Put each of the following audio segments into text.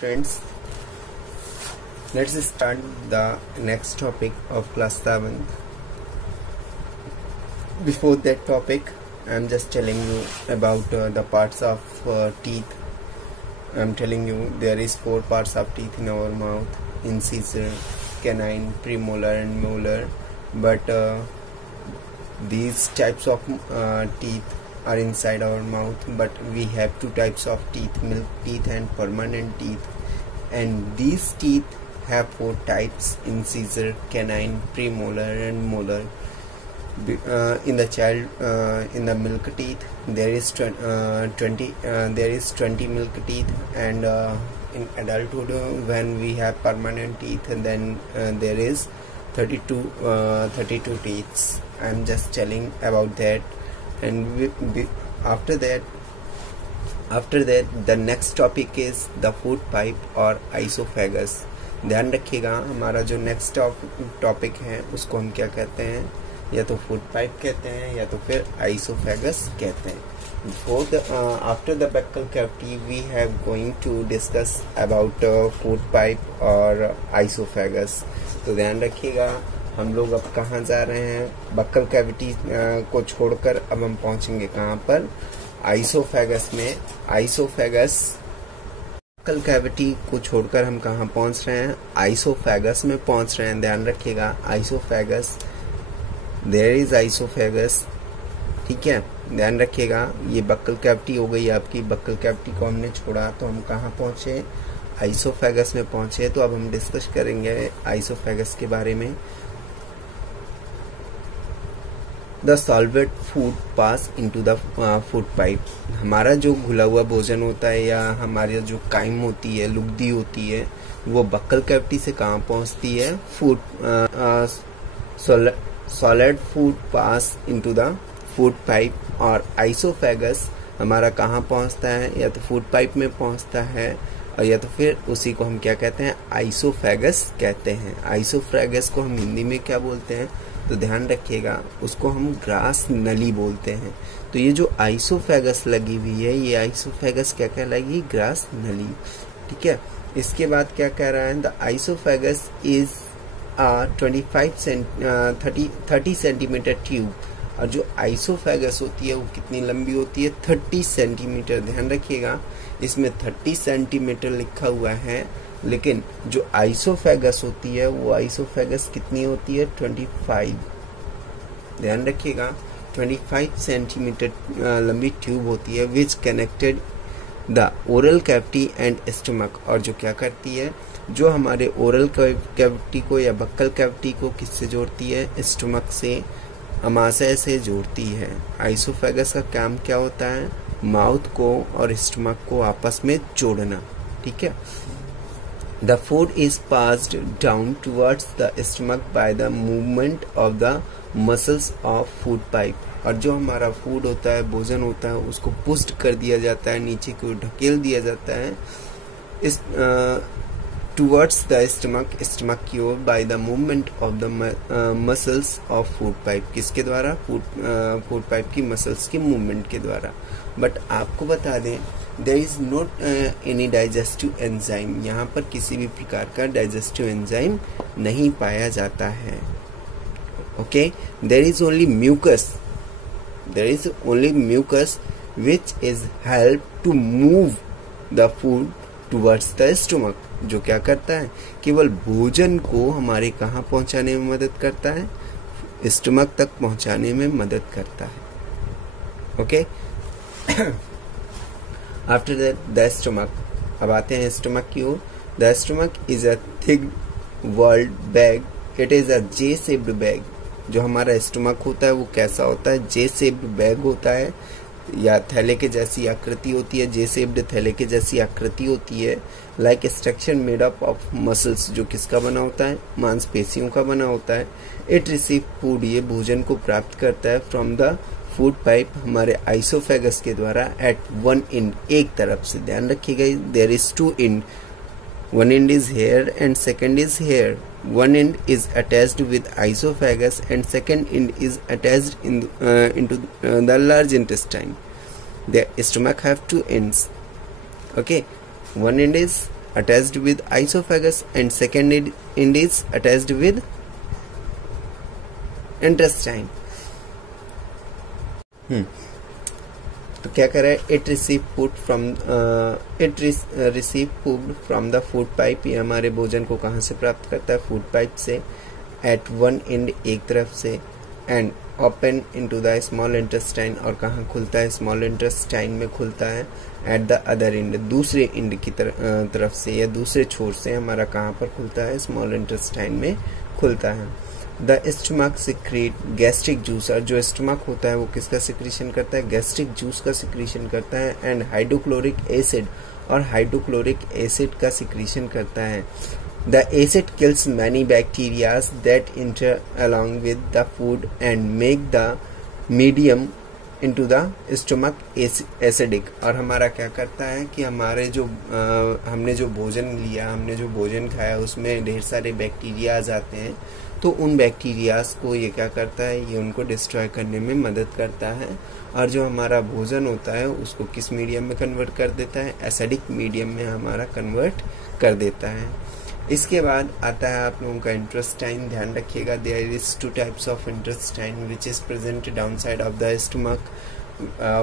students, let's start the next topic of class 7. Before that topic, I'm just telling you about the parts of teeth. I'm telling you there is 4 parts of teeth in our mouth: incisor, canine, premolar and molar. But these types of teeth are inside our mouth, but we have 2 types of teeth: milk teeth and permanent teeth. And these teeth have 4 types: incisor, canine, premolar and molar. In the child, in the milk teeth, there is 20 milk teeth, and in adulthood, when we have permanent teeth, then there is 32 teeth. I'm just telling about that. And after that the next topic is the food pipe or esophagus. ध्यान रखिएगा, हमारा जो next topic है उसको हम क्या कहते हैं, या तो फूड पाइप कहते हैं या तो फिर आइसोफेगस कहते हैं. After the buccal cavity we have going to discuss about food pipe और आइसोफेगस. तो ध्यान रखिएगा, हम लोग अब कहाँ जा रहे हैं, बक्कल कैविटी को छोड़कर अब हम पहुंचेंगे कहाँ पर, आइसोफेगस में. बक्कल कैविटी को छोड़कर हम कहाँ पहुंच रहे हैं, आइसोफेगस में पहुंच रहे हैं. ध्यान रखिएगा, आइसोफेगस, देयर इज आइसोफेगस. ठीक है, ध्यान रखिएगा. ये बक्कल कैविटी हो गई आपकी. बक्कल कैविटी को हमने छोड़ा तो हम कहाँ पहुंचे, आइसोफेगस में पहुंचे. तो अब हम डिस्कस करेंगे आइसोफेगस के बारे में. The solved food pass into the food pipe. हमारा जो घुला हुआ भोजन होता है या हमारी जो काइम होती है, लुगदी होती है, वो बक्कल कैविटी से कहाँ पहुंचती है, solid food pass into the food pipe. और आइसोफेगस हमारा कहाँ पहुंचता है, या तो फूड पाइप में पहुंचता है और या तो फिर उसी को हम क्या कहते हैं, आइसोफेगस कहते हैं. आइसोफेगस को हम हिंदी में क्या बोलते हैं, तो ध्यान रखिएगा, उसको हम ग्रास नली बोलते हैं. तो ये जो आइसोफेगस लगी हुई है, ये आइसोफेगस क्या कहलाएगी, ग्रास नली. ठीक है, इसके बाद क्या कह रहा है, द आइसोफेगस इज 30 सेंटीमीटर ट्यूब. और जो आइसोफेगस होती है वो कितनी लंबी होती है, 30 सेंटीमीटर. ध्यान रखिएगा, इसमें 30 सेंटीमीटर लिखा हुआ है, लेकिन जो आइसोफेगस होती है वो आइसोफेगस कितनी होती है, 25. ध्यान रखिएगा, 25 सेंटीमीटर लंबी ट्यूब होती है, which connected the oral cavity and stomach. और जो क्या करती है, जो हमारे ओरल कैविटी को या बक्कल कैविटी को किससे जोड़ती है, स्टमक से, अमाशय से जोड़ती है. आइसोफेगस का काम क्या होता है, माउथ को और स्टमक को आपस में जोड़ना. ठीक है. The food is passed down towards the stomach by the movement of the muscles of food pipe. और जो हमारा फूड होता है, भोजन होता है, उसको पुश्ड कर दिया जाता है, नीचे की ओर ढकेल दिया जाता है इस टुवर्ड्स द स्टमक की ओर, by the movement of the muscles of food pipe. किसके द्वारा, फूड पाइप की मसल्स के मूवमेंट के द्वारा. बट आपको बता दें, there is not any digestive enzyme. यहाँ पर किसी भी प्रकार का डाइजेस्टिव एंजाइम नहीं पाया जाता है. Okay, there is only mucus which is help to move the food towards the stomach. जो क्या करता है, केवल भोजन को हमारे कहाँ पहुंचाने में मदद करता है, स्टमक तक पहुंचाने में मदद करता है. Okay, after that the stomach. अब आते हैं स्टमक की ओर. The stomach is a thick walled bag. It is a J shaped bag. जो हमारा स्टमक होता है वो कैसा होता है, जे शेप्ड बैग होता है, या थैले के जैसी आकृति होती है. जे शेप्ड थैले के जैसी आकृति होती है. Like structure made up of muscles. जो किसका बना होता है, मांसपेशियों का बना होता है. It receive food. ये भोजन को प्राप्त करता है फ्रॉम द फूड पाइप, हमारे आइसोफेगस के द्वारा, एट वन एंड, एक तरफ से. ध्यान रखिएगा, there is 2 end. One end is here and second is here. One end is attached with esophagus and second end is attached into the large intestine. The stomach have 2 ends. Okay, one end is attached with esophagus and second end is attached with intestine. तो क्या कर रहा है, it receive food from the food pipe. ये हमारे भोजन को कहाँ से प्राप्त करता है, फूड पाइप से. एट वन एंड एक तरफ से, and open into the small intestine, और कहाँ खुलता है, स्मॉल इंटेस्टाइन में खुलता है. एट द अदर एंड, दूसरे एंड की तरफ से या दूसरे छोर से हमारा कहाँ पर खुलता है, स्मॉल इंटेस्टाइन में खुलता है. The stomach secrete gastric juice, और जो स्टमक होता है वो किसका सिक्रीशन करता है, गैस्ट्रिक जूस का सिक्रीशन करता है. एंड हाइड्रोक्लोरिक एसिड, और हाइड्रोक्लोरिक एसिड का सिक्रीशन करता है. The acid kills many bacterias that inter along with the food and make the medium into the stomach acidic. और हमारा क्या करता है कि हमारे जो हमने जो भोजन लिया, हमने जो भोजन खाया, उसमें ढेर सारे बैक्टीरिया आ जाते हैं. तो उन बैक्टीरियाज को ये क्या करता है, ये उनको डिस्ट्रॉय करने में मदद करता है. और जो हमारा भोजन होता है उसको किस मीडियम में कन्वर्ट कर देता है, एसिडिक मीडियम में हमारा कन्वर्ट कर देता है. इसके बाद आता है आप लोगों का इंटेस्टाइन. ध्यान रखिएगा, there is two types of intestine which is present down side of the stomach.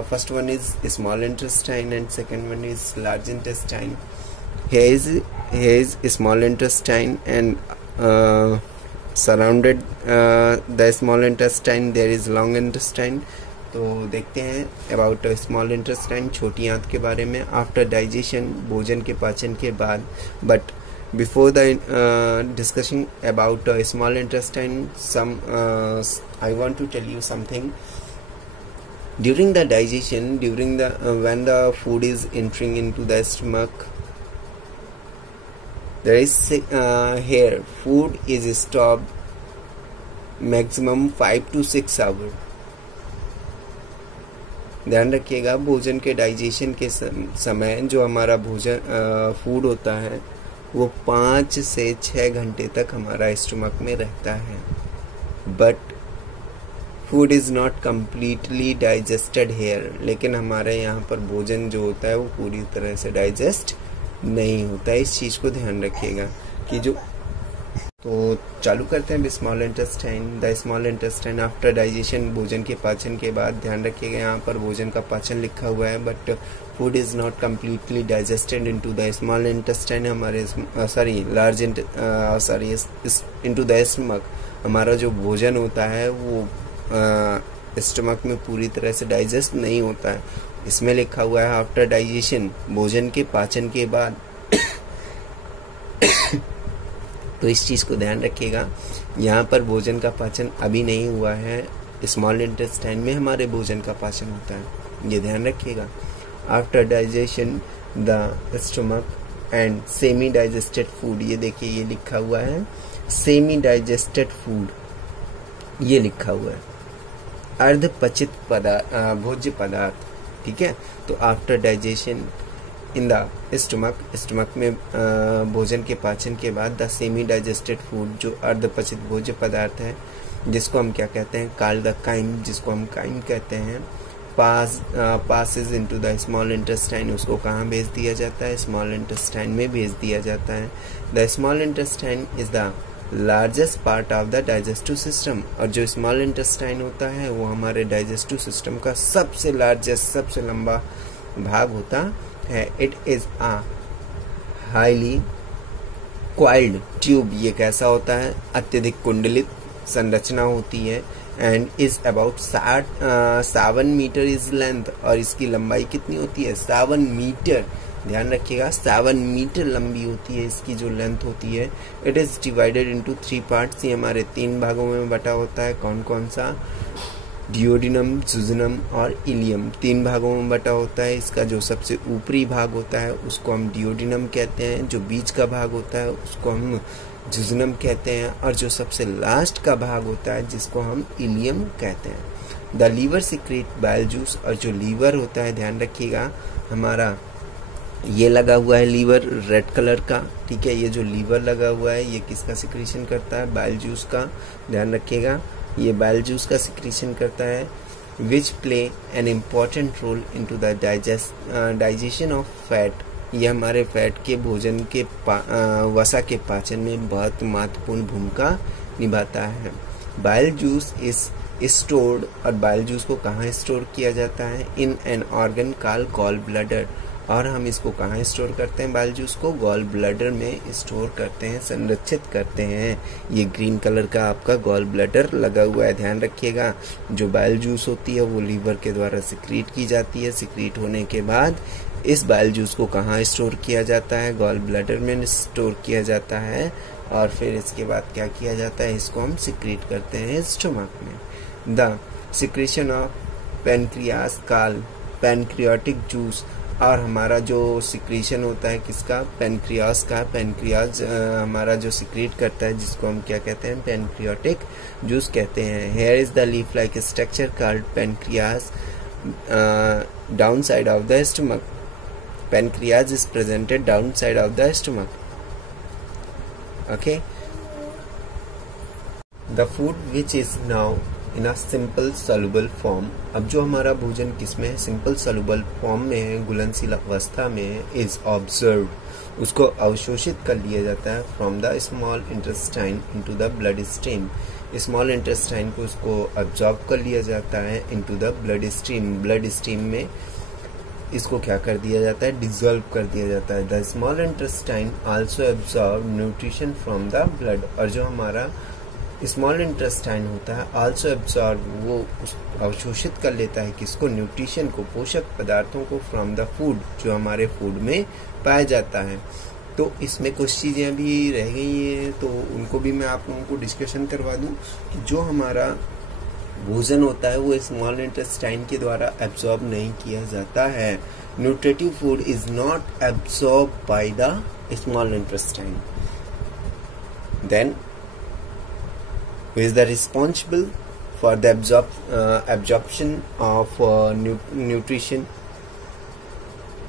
First one is small intestine and second one is large intestine. here is small intestine and surrounded the small intestine there is long intestine. तो देखते हैं about small intestine, छोटी आंत के बारे में. After digestion, भोजन के पाचन के बाद. But before the discussion about small intestine, some I want to tell you something. During the digestion, when the food is entering into the stomach, there is here food is stopped maximum 5 to 6 hours. ध्यान रखिएगा, भोजन के digestion के समय जो हमारा भोजन food होता है वो 5 से 6 घंटे तक हमारा स्टमक में रहता है. But food is not completely digested here. लेकिन हमारे यहाँ पर भोजन जो होता है वो पूरी तरह से डाइजेस्ट नहीं होता है. इस चीज़ को ध्यान रखिएगा कि जो. तो चालू करते हैं small intestine. The small intestine after digestion, भोजन के पाचन के बाद. ध्यान रखिएगा यहाँ पर भोजन का पाचन लिखा हुआ है, but food is not completely digested into the small intestine. हमारे लार्ज इनटू द स्टमक. हमारा जो भोजन होता है वो स्टमक में पूरी तरह से डाइजेस्ट नहीं होता है. इसमें लिखा हुआ है आफ्टर डाइजेशन, भोजन के पाचन के बाद. तो इस चीज़ को ध्यान रखिएगा, यहाँ पर भोजन का पाचन अभी नहीं हुआ है. स्मॉल इंटेस्टाइन में हमारे भोजन का पाचन होता है, ये ध्यान रखिएगा. After digestion the stomach and semi digested food. ये देखिए, ये लिखा हुआ है सेमी डाइजेस्टेड फूड, ये लिखा हुआ है अर्धपचित भोज्य पदार्थ. ठीक है. तो after digestion in the stomach में भोजन के पाचन के बाद द सेमी डाइजेस्टेड फूड, जो अर्धपचित भोज्य पदार्थ है, जिसको हम क्या कहते हैं, कॉल्ड द काइम, जिसको हम काइम कहते हैं, passes into the small intestine. उसको कहाँ भेज दिया जाता है, स्मॉल इंटेस्टाइन में भेज दिया जाता है. The small intestine is the largest part of the digestive system. और जो स्मॉल इंटेस्टाइन होता है वो हमारे डाइजेस्टिव सिस्टम का सबसे लार्जेस्ट, सबसे लंबा भाग होता है. It is a highly coiled tube. ये कैसा होता है, अत्यधिक कुंडलित संरचना होती है. And is about 7 metre is length. और इसकी लंबाई कितनी होती है, 7 मीटर. ध्यान रखिएगा, 7 मीटर लंबी होती है इसकी जो लेंथ होती है. It is divided into 3 parts. ये हमारे 3 भागों में बटा होता है. कौन कौन सा, डियोडिनम, जुजनम और इलियम. 3 भागों में बटा होता है. इसका जो सबसे ऊपरी भाग होता है उसको हम डियोडिनम कहते हैं. जो बीच का भाग होता है उसको हम जुजनम कहते हैं. और जो सबसे लास्ट का भाग होता है जिसको हम इलियम कहते हैं. The liver secrete bile juice. और जो लीवर होता है, ध्यान रखिएगा, हमारा ये लगा हुआ है लीवर रेड कलर का. ठीक है. ये जो लीवर लगा हुआ है ये किसका सिक्रीशन करता है, बाइल जूस का. ध्यान रखिएगा, ये बाइल जूस का सिक्रीशन करता है. Which play an important role into the digestion of fat ये हमारे फैट के भोजन के वसा के पाचन में बहुत महत्वपूर्ण भूमिका निभाता है। बाइल जूस इज स्टोर्ड, और बाइल जूस को कहाँ स्टोर किया जाता है? In an organ called gall bladder. और हम इसको कहाँ स्टोर करते हैं? बाइल जूस को गॉल ब्लैडर में स्टोर करते हैं, संरक्षित करते हैं। ये ग्रीन कलर का आपका गॉल ब्लैडर लगा हुआ है, ध्यान रखिएगा। जो बाइल जूस होती है वो लीवर के द्वारा सिक्रीट की जाती है। सिक्रीट होने के बाद इस बाइल जूस को कहाँ स्टोर किया जाता है? गॉल ब्लैडर में स्टोर किया जाता है। और फिर इसके बाद क्या किया जाता है? इसको हम सिक्रीट करते हैं स्टमक में। The secretion of pancreas called pancreatic juice. और हमारा जो सिक्रीशन होता है किसका? पैनक्रियास का। पैनक्रियास हमारा जो सिक्रीट करता है जिसको हम क्या कहते हैं? पैनक्रियाटिक जूस कहते हैं। Here is the leaf like structure called pancreas down side of the stomach. Pancreas is presented down side of the stomach. Okay, the food which is now in a simple soluble form. अब जो हमारा भोजन किसमें है? Simple soluble form में है, घुलनशील अवस्था में। इज ऑब्जर्व, उसको अवशोषित कर लिया जाता है from the small intestine into the blood stream. Small intestine को उसको अब्जॉर्ब कर लिया जाता है into the blood stream. Blood stream में इसको क्या कर दिया जाता है? डिजोल्व कर दिया जाता है। The small intestine also absorb nutrition from the blood. और जो हमारा स्मॉल इंटेस्टाइन होता है आल्सो एब्जॉर्ब, वो अवशोषित कर लेता है किसको? न्यूट्रिशन को, पोषक पदार्थों को फ्रॉम द फूड, जो हमारे फूड में पाया जाता है। तो इसमें कुछ चीज़ें अभी रह गई हैं, तो उनको भी मैं आप लोगों को डिस्कशन करवा दूं कि जो हमारा भोजन होता है वो स्मॉल इंटेस्टाइन के द्वारा एब्जॉर्ब नहीं किया जाता है। Nutritive food is not absorb by the small intestine. Then who is the responsible for the absorption of nutrition?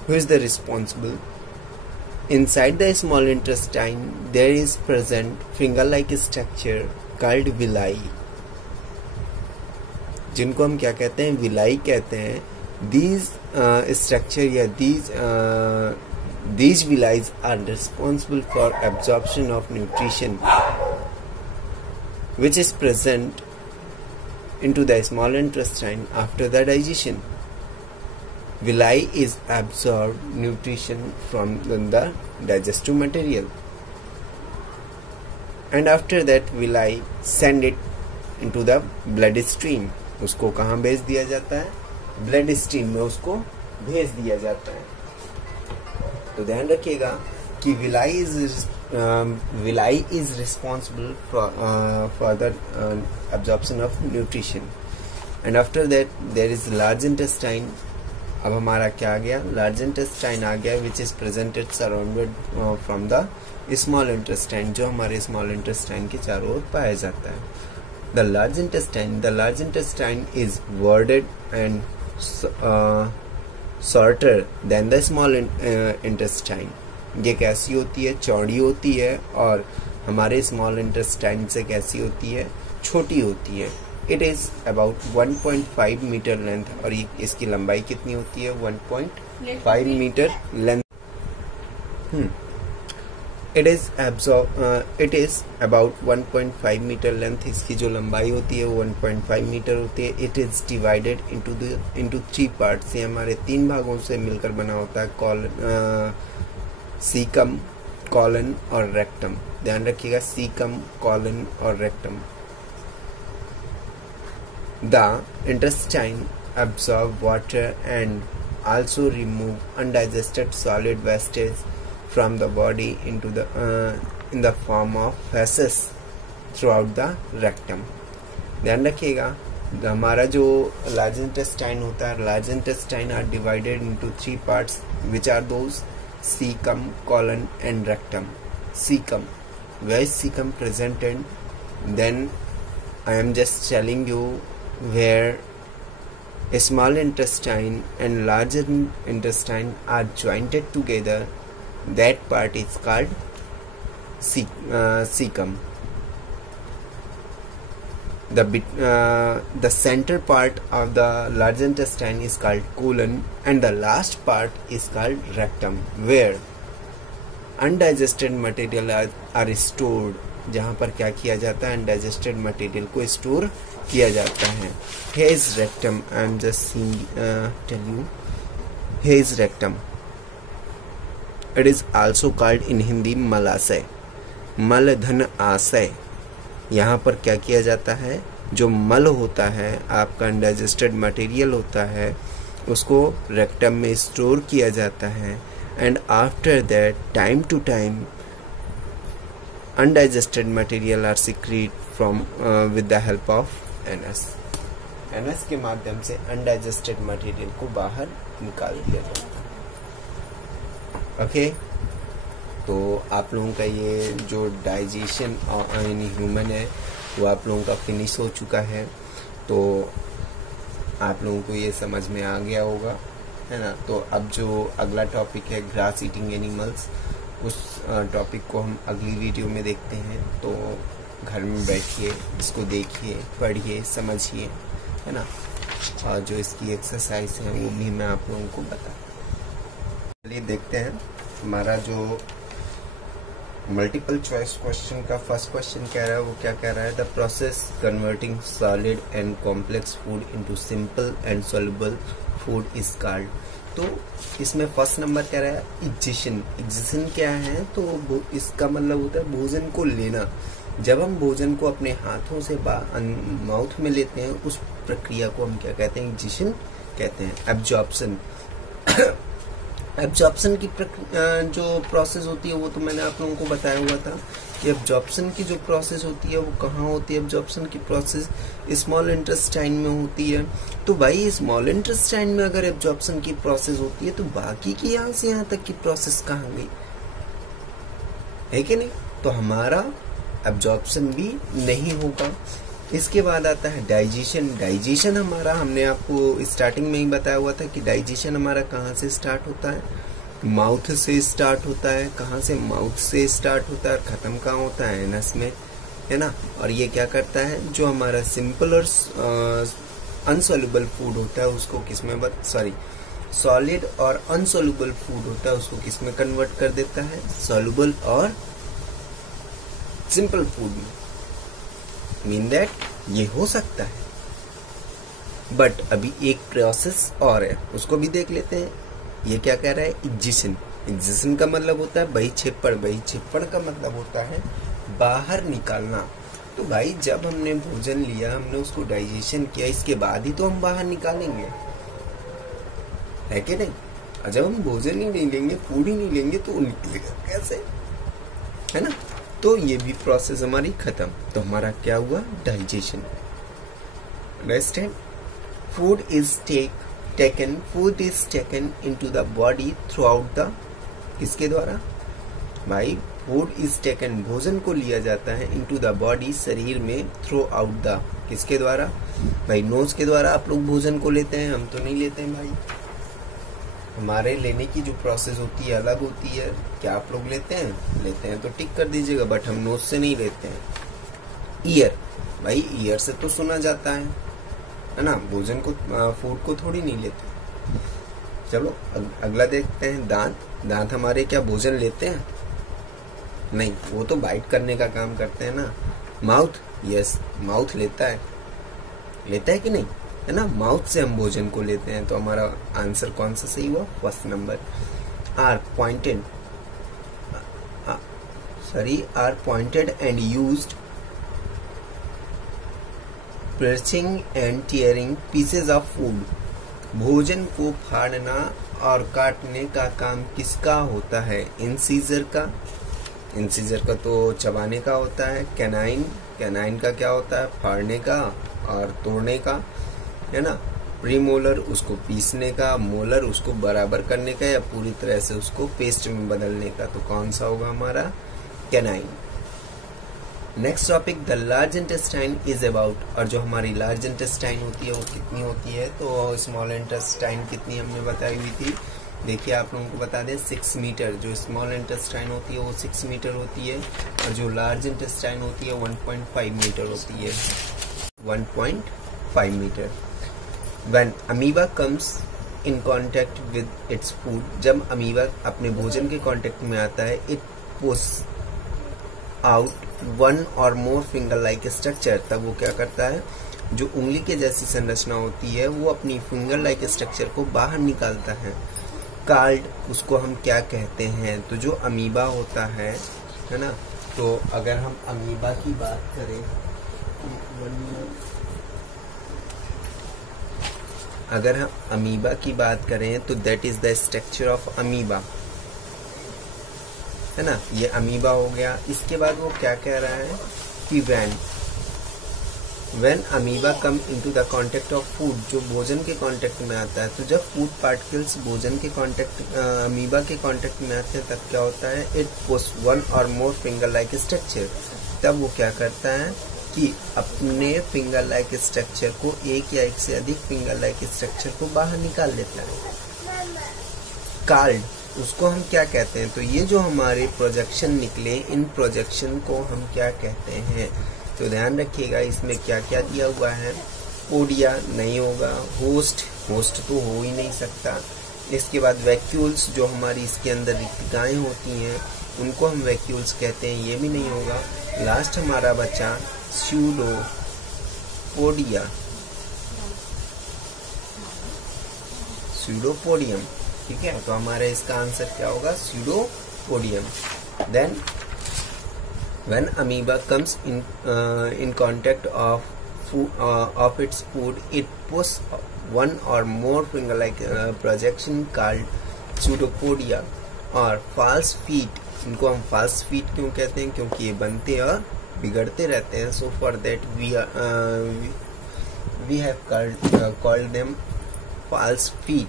Who is the responsible? Inside the small intestine there is present finger-like structure called villi, जिनको हम क्या कहते हैं? Villi कहते हैं। These structure या these villi are responsible for absorption of nutrition which is present into the small intestine after the digestion. Villi is absorbed nutrition from the digestive material, and after that villi send it into the blood stream. उसको कहाँ भेज दिया जाता है? Blood stream में उसको भेज दिया जाता है। तो ध्यान रखिएगा कि villi is responsible for the absorption of nutrition, and after that there is large intestine. अब हमारा क्या आ गया? लार्ज इंटेस्टाइन आ गया, which is presented surrounded from the small intestine, जो हमारे स्मॉल इंटेस्टाइन के चारों ओर पाया जाता है। The large intestine is worded and shorter than the small intestine. ये कैसी होती है? चौड़ी होती है, और हमारे स्मॉल इंटेस्टाइन से कैसी होती है? छोटी होती है। It is about 1.5 metre length, और इसकी लंबाई कितनी होती है? 1.5 metre length. It is about 1.5 metre length. इसकी जो लंबाई होती है वो 1.5 मीटर होती है। It is divided into 3 parts. ये हमारे 3 भागों से मिलकर बना होता है, सीकम, कॉलन और रेक्टम। ध्यान रखिएगा, सीकम, कॉलन और rectum. The intestine absorb water and also remove undigested solid wastage from the body into the in the form of feces throughout the rectum. ध्यान रखिएगा, हमारा जो लार्ज इंटेस्टाइन होता है, large intestine are divided into 3 parts, which are those cecum, colon and rectum. Cecum, where is cecum presented? Then I am just telling you where a small intestine and larger intestine are jointed together. That part is called cecum. The center part of the large intestine is called colon, and the last part is called rectum, where undigested material are stored, जहाँ पर क्या किया जाता है, undigested material को store किया जाता है. Here is rectum. I am just tell you. Here is rectum. It is also called in Hindi मलाशय, मलधन आशय. यहाँ पर क्या किया जाता है, जो मल होता है, आपका अनडाइजेस्टेड मटेरियल होता है, उसको रेक्टम में स्टोर किया जाता है. And after that time to time undigested material are secreted from with the help of anus. Anus के माध्यम से अनडाइजेस्टेड मटेरियल को बाहर निकाल दिया जाता है. ओके, तो आप लोगों का ये जो डाइजेशन इन ह्यूमन है वो आप लोगों का फिनिश हो चुका है. तो आप लोगों को ये समझ में आ गया होगा, है ना. तो अब जो अगला टॉपिक है ग्रास ईटिंग एनिमल्स, उस टॉपिक को हम अगली वीडियो में देखते हैं. तो घर में बैठिए, इसको देखिए, पढ़िए, समझिए, है ना. और जो इसकी एक्सरसाइज है वो भी मैं आप लोगों को बता. चलिए देखते हैं हमारा जो मल्टीपल चॉइस क्वेश्चन का फर्स्ट क्वेश्चन कह रहा है, वो क्या कह रहा है. The process converting solid and complex food into simple and soluble food is called. तो इसमें फर्स्ट नंबर कह रहा है इग्जिशन. इग्जिशन क्या है, तो इसका मतलब होता है भोजन को लेना. जब हम भोजन को अपने हाथों से माउथ में लेते हैं, उस प्रक्रिया को हम क्या कहते हैं, इग्जिशन कहते हैं. एब्जॉर्प्शन. एब्जॉर्प्शन की जो प्रोसेस होती है वो तो मैंने आप लोगों को बताया हुआ था कि एब्जॉर्प्शन की जो प्रोसेस होती है वो कहाँ होती है. एब्जॉर्प्शन की प्रोसेस स्मॉल इंटेस्टाइन में होती है. तो भाई स्मॉल इंटेस्टाइन में अगर एब्जॉर्प्शन की प्रोसेस होती है तो बाकी की यहाँ से यहाँ तक की प्रोसेस कहाँ गई, है कि नहीं. तो हमारा एब्जॉर्प्शन भी नहीं होगा. इसके बाद आता है डाइजेशन. डाइजेशन हमारा, हमने आपको स्टार्टिंग में ही बताया हुआ था कि डाइजेशन हमारा कहाँ से स्टार्ट होता है, माउथ से स्टार्ट होता है. कहाँ से, माउथ से स्टार्ट होता है, खत्म कहाँ होता है, एनस में, है ना. और ये क्या करता है, जो हमारा सिंपल और अनसॉल्युबल फूड होता है उसको किसमें, सॉरी, सॉलिड और अनसॉल्युबल फूड होता है उसको किसमें कन्वर्ट कर देता है, सॉल्युबल और सिंपल फूड में. मीन दैट ये हो सकता है. बट अभी एक प्रोसेस और है, उसको भी देख लेते हैं. ये क्या कह रहा है, इग्जिशन. इग्जिशन का मतलब होता है बहिक्षेपण. बहिक्षेपण का मतलब होता है बाहर निकालना. तो भाई जब हमने भोजन लिया, हमने उसको डाइजेशन किया, इसके बाद ही तो हम बाहर निकालेंगे, है कि नहीं. और जब हम भोजन ही नहीं लेंगे, फूड ही नहीं लेंगे, तो निकलेगा कैसे, है ना. तो ये भी प्रोसेस हमारी खत्म. तो हमारा क्या हुआ, digestion. Understand. Food is taken into the body through out the, किसके द्वारा भाई, फूड इज टेकन, भोजन को लिया जाता है इनटू द बॉडी, शरीर में, थ्रू आउट द, किसके द्वारा भाई, नोज के द्वारा आप लोग भोजन को लेते हैं, हम तो नहीं लेते हैं भाई. हमारे लेने की जो प्रोसेस होती है अलग होती है. क्या आप लोग लेते हैं तो टिक कर दीजिएगा, बट हम नोज से नहीं लेते हैं. ईयर, भाई ईयर से तो सुना जाता है ना. भोजन को, फूड को थोड़ी नहीं लेते. चलो अगला देखते हैं. दांत. दांत हमारे क्या भोजन लेते हैं, नहीं, वो तो बाइट करने का काम करते हैं ना. माउथ, यस, माउथ लेता है कि नहीं, है ना. माउथ से हम भोजन को लेते हैं. तो हमारा आंसर कौन सा सही हुआ, first number. Are pointed and used pierching and tearing pieces of food. भोजन को फाड़ना और काटने का काम किसका होता है, इंसीजर का. इंसीजर का तो चबाने का होता है. कैनाइन का क्या होता है, फाड़ने का और तोड़ने का, है ना. प्रीमोलर उसको पीसने का, मोलर उसको बराबर करने का या पूरी तरह से उसको पेस्ट में बदलने का. तो कौन सा होगा हमारा, canine. Next topic, the large intestine is about. और जो हमारी लार्ज इंटेस्टाइन होती है वो कितनी होती है, तो स्मॉल इंटेस्टाइन कितनी हमने बताई हुई थी. देखिए आप लोगों को बता दें 6 मीटर. जो स्मॉल इंटेस्टाइन होती है वो 6 मीटर होती है, और जो लार्ज इंटेस्टाइन होती है 1.5 मीटर होती है. 1.5 metre. When amoeba comes in contact with its food, जब अमीबा अपने भोजन के कांटेक्ट में आता है, इट पुश आउट वन और मोर फिंगर लाइक स्ट्रक्चर, तब वो क्या करता है, जो उंगली के जैसी संरचना होती है वो अपनी फिंगर लाइक स्ट्रक्चर को बाहर निकालता है। कार्ड उसको हम क्या कहते हैं, तो जो अमीबा होता है ना, तो अगर हम अमीबा की बात करें, अगर हम अमीबा की बात करें तो that is the structure of amoeba, है ना, ये अमीबा हो गया। इसके बाद वो क्या कह रहा है कि when amoeba come into the contact of food, जो भोजन के कांटेक्ट में आता है, तो जब फूड पार्टिकल्स भोजन के कांटेक्ट अमीबा के कांटेक्ट में आते हैं तब क्या होता है, इट पुश वन और मोर फिंगर लाइक स्ट्रक्चर, तब वो क्या करता है कि अपने फिंगर लाइक स्ट्रक्चर को, एक या एक से अधिक फिंगर लाइक स्ट्रक्चर को बाहर निकाल लेता है। कार्ड उसको हम क्या कहते हैं, तो ये जो हमारे प्रोजेक्शन निकले, इन प्रोजेक्शन को हम क्या कहते हैं, तो ध्यान रखिएगा इसमें क्या क्या दिया हुआ है। पोडिया नहीं होगा, होस्ट तो हो ही नहीं सकता। इसके बाद वैक्यूल्स, जो हमारी इसके अंदर रिक्तिकाएं होती हैं उनको हम वैक्यूल्स कहते हैं, ये भी नहीं होगा। लास्ट हमारा बचा स्यूडोपोडियम, ठीक है, तो हमारा इसका आंसर क्या होगा, pseudopodium. Then when amoeba comes in contact of its food, it puts one or more finger-like projection called pseudopodia और false feet। इनको हम false feet क्यों कहते हैं, क्योंकि ये बनते और बिगड़ते रहते हैं। So for that we have called them false feet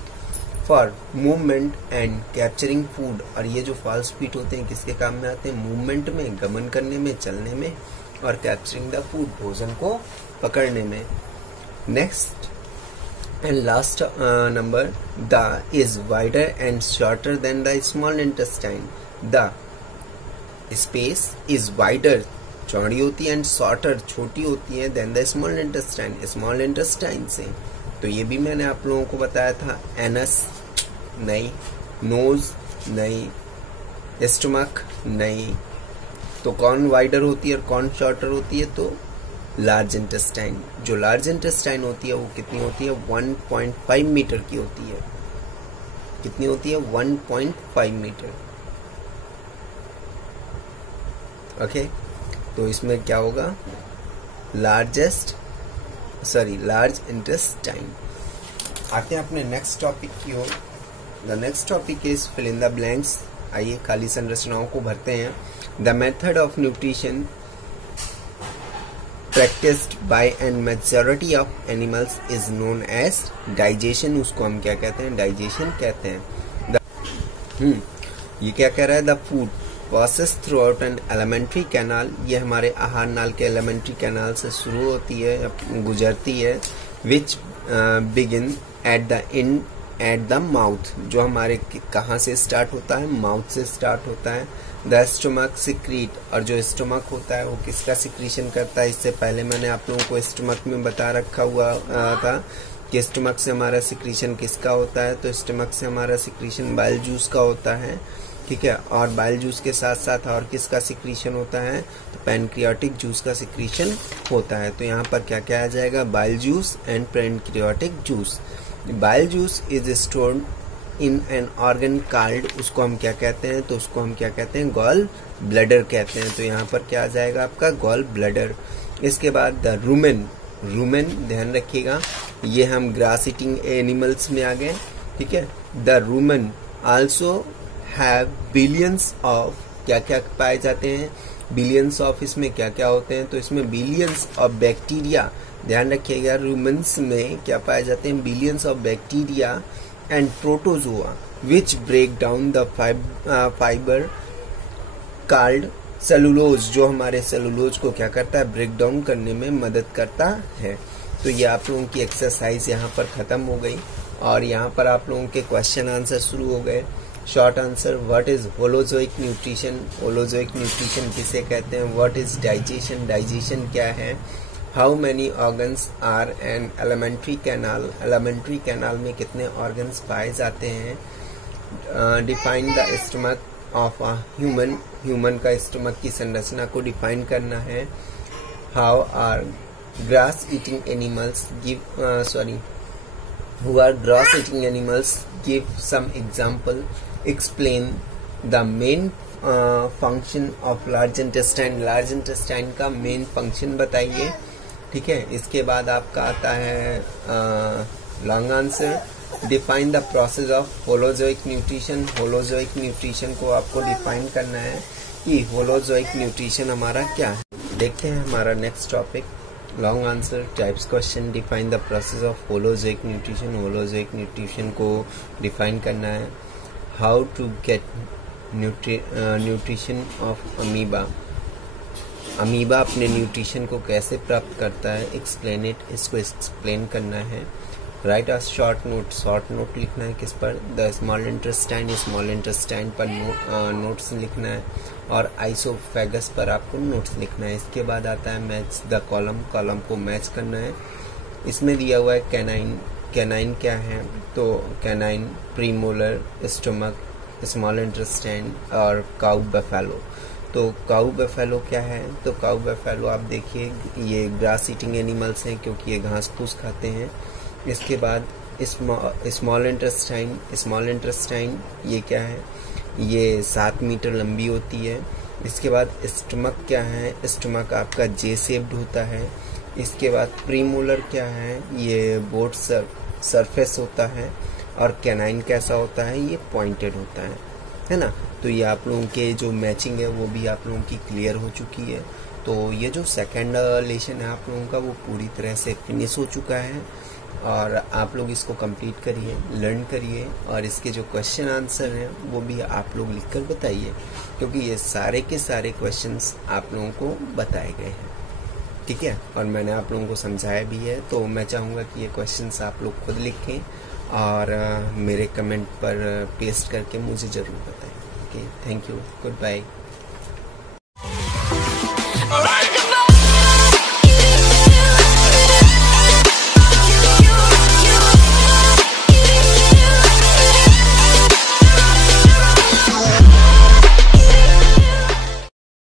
for movement and capturing food। और ये जो false feet होते हैं किसके काम में आते हैं, मूवमेंट में, गमन करने में, चलने में, और कैप्चरिंग द फूड, भोजन को पकड़ने में। Next and last number, the is wider and shorter than the small intestine. The space is wider, चौड़ी होती है, एंड शॉर्टर, छोटी होती है, then the small intestine, small intestine से। तो ये भी मैंने आप लोगों को बताया था। एनस नहीं, नोज नहीं, स्टमक नहीं, तो कौन वाइडर होती है और कौन शॉर्टर होती है, तो लार्ज इंटेस्टाइन। जो लार्ज इंटेस्टाइन होती है वो कितनी होती है, 1.5 मीटर की होती है। कितनी होती है, 1.5 मीटर। ओके, तो इसमें क्या होगा, लार्ज इंटेस्टाइन। आते हैं अपने नेक्स्ट टॉपिक की ओर। The next topic is fill in the blanks. आइए खाली संरचनाओं को भरते हैं। The method of nutrition practiced by a majority of animals is known as digestion। उसको हम क्या कहते हैं, डाइजेशन कहते हैं। ये क्या कह रहा है, the food process through out an alimentary canal, ये हमारे आहार नाल के एलिमेंट्री कैनाल से शुरू होती है, गुजरती है, which begin at the end at the mouth, जो हमारे कहाँ से स्टार्ट होता है, माउथ से स्टार्ट होता है। द स्टमक सिक्रीट, और जो स्टमक होता है वो किसका सिक्रीशन करता है, इससे पहले मैंने आप लोगों को स्टमक में बता रखा हुआ था कि स्टमक से हमारा सिक्रीशन किसका होता है, तो स्टमक से हमारा सिक्रीशन बाइल जूस का होता है, ठीक है, और बाइल जूस के साथ साथ और किसका सिक्रीशन होता है, तो पैनक्रियाटिक जूस का सिक्रीशन होता है। तो यहाँ पर क्या क्या आ जाएगा, bile juice and pancreatic juice. Bile juice is stored in an organ called, उसको हम क्या कहते हैं, तो उसको हम क्या कहते हैं, गॉल ब्लैडर कहते हैं। तो यहाँ पर क्या आ जाएगा आपका, गॉल ब्लैडर। इसके बाद द रूमेन, ध्यान रखिएगा ये हम ग्रास ईटिंग एनिमल्स में आ गए, ठीक है। The rumen also have billions of, क्या क्या पाए जाते हैं, बिलियंस ऑफ, इसमें क्या क्या होते हैं, तो इसमें बिलियंस ऑफ बैक्टीरिया, ध्यान रखिएगा रूमेंस में क्या पाए जाते हैं, billions of bacteria and protozoa which break down the fibre called cellulose, जो हमारे सेलुलोज को क्या करता है, ब्रेक डाउन करने में मदद करता है। तो ये आप लोगों की एक्सरसाइज यहाँ पर खत्म हो गई और यहाँ पर आप लोगों के क्वेश्चन आंसर शुरू हो गए। Short answer, what is holozoic nutrition, holozoic nutrition किसे कहते हैं, व्हाट इज डाइजेशन, डाइजेशन क्या है, how many organs are an alimentary canal, alimentary canal में कितने ऑर्गन्स पाए जाते हैं। Define the stomach of a human, human का स्टमक की संरचना को डिफाइन करना है। How are grass eating animals give who are grass eating animals, give some example, explain the main function of large intestine, large intestine का main function बताइए। ठीक है, इसके बाद आपका आता है long answer, define the process of holozoic nutrition, holozoic nutrition को आपको डिफाइन करना है कि होलोजोइक न्यूट्रिशन हमारा क्या है। देखते हैं हमारा next topic, long answer types question, define the process of holozoic nutrition, holozoic nutrition को डिफाइन करना है। How to get nutrition of amoeba, amoeba अपने न्यूट्रिशन को कैसे प्राप्त करता है। एक्सप्लेन इट, इसको एक्सप्लेन करना है। Right a short note, short note लिखना है किस पर, the small intestine, small intestine पर नोट्स लिखना है, और आइसोफेगस पर आपको नोट्स लिखना है। इसके बाद आता है मैच द कॉलम, कॉलम को मैच करना है। इसमें दिया हुआ है कैनाइन, कैनाइन क्या है, तो canine premolar, stomach, small intestine और काउ बफेलो। तो काउ बफेलो क्या है, तो काउ बफेलो आप देखिए ये ग्रास ईटिंग एनिमल्स हैं क्योंकि ये घास फूस खाते हैं। इसके बाद स्मॉल इंटेस्टाइन, स्मॉल इंटेस्टाइन ये क्या है, ये 7 मीटर लंबी होती है। इसके बाद स्टमक क्या है, स्टमक आपका जे शेप्ड होता है। इसके बाद प्रीमोलर क्या है, ये बोर्ड सरफेस होता है, और कैनाइन कैसा होता है, ये पॉइंटेड होता है ना। तो ये आप लोगों के जो मैचिंग है वो भी आप लोगों की क्लियर हो चुकी है। तो ये जो सेकेंड लेसन है आप लोगों का वो पूरी तरह से फिनिश हो चुका है, और आप लोग इसको कंप्लीट करिए, लर्न करिए, और इसके जो क्वेश्चन आंसर हैं वो भी आप लोग लिखकर बताइए, क्योंकि ये सारे के सारे क्वेश्चंस आप लोगों को बताए गए हैं। ठीक है, और मैंने आप लोगों को समझाया भी है। तो मैं चाहूँगा कि ये क्वेश्चंस आप लोग खुद लिखें और मेरे कमेंट पर पेस्ट करके मुझे ज़रूर बताएं। Okay, thank you, good bye.